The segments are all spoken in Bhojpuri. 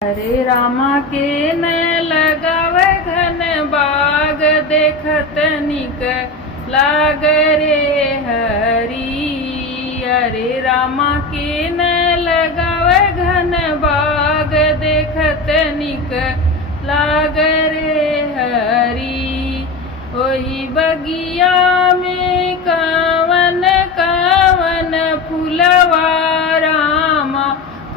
हरे रामा के न लगावे घन बाग देखत निक लाग रे हरी। हरे रामा के न लगावे घन बाग देखत निक लाग रे हरी। ओही बगिया में कवन कवन फुलवा रामा,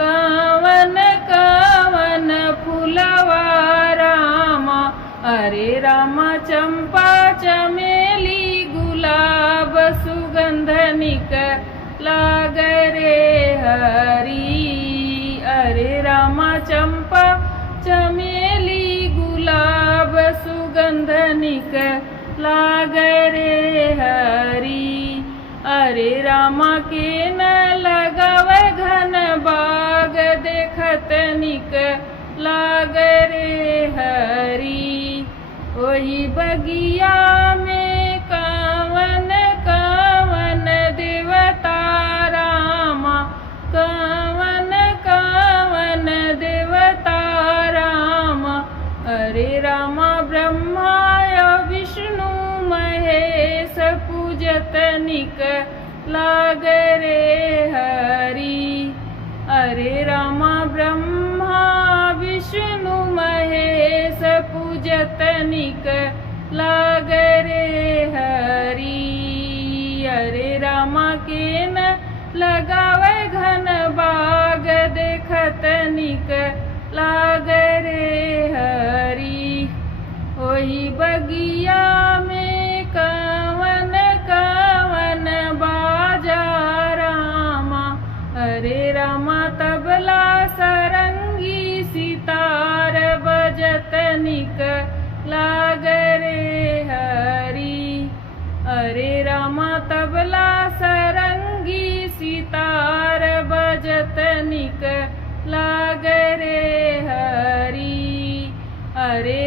कवन कवन फुलवा रामा। अरे रामा चंपा चमेली गुलाब सुगंध निक लाग रे हरी। अरे रामा चंपा चमेली गुलाब सुगंध निक लाग रे हरी। अरे रामा के न लगावे घन बाग देखत निक लाग रे हरी। ओही बगिया में कवन कवन देवता रामा, कवन कवन देवता रामा। अरे रामा ब्रह्मा विष्णु महेश पूजत निक लाग रे हरी। अरे रामा ब्रह्मा विष्णु महेश पूजत निक लाग रे हरी। अरे रामा के न लगावे घन बाग देखत निक लाग रे हरी। ओही बगिया में कवन कवन बाजा रामा। अरे रामा तबला सरंगी सितार बजत निक लाग रे हरी। अरे रामा तबला सरंगी सितार बजत निक लाग रे हरी। अरे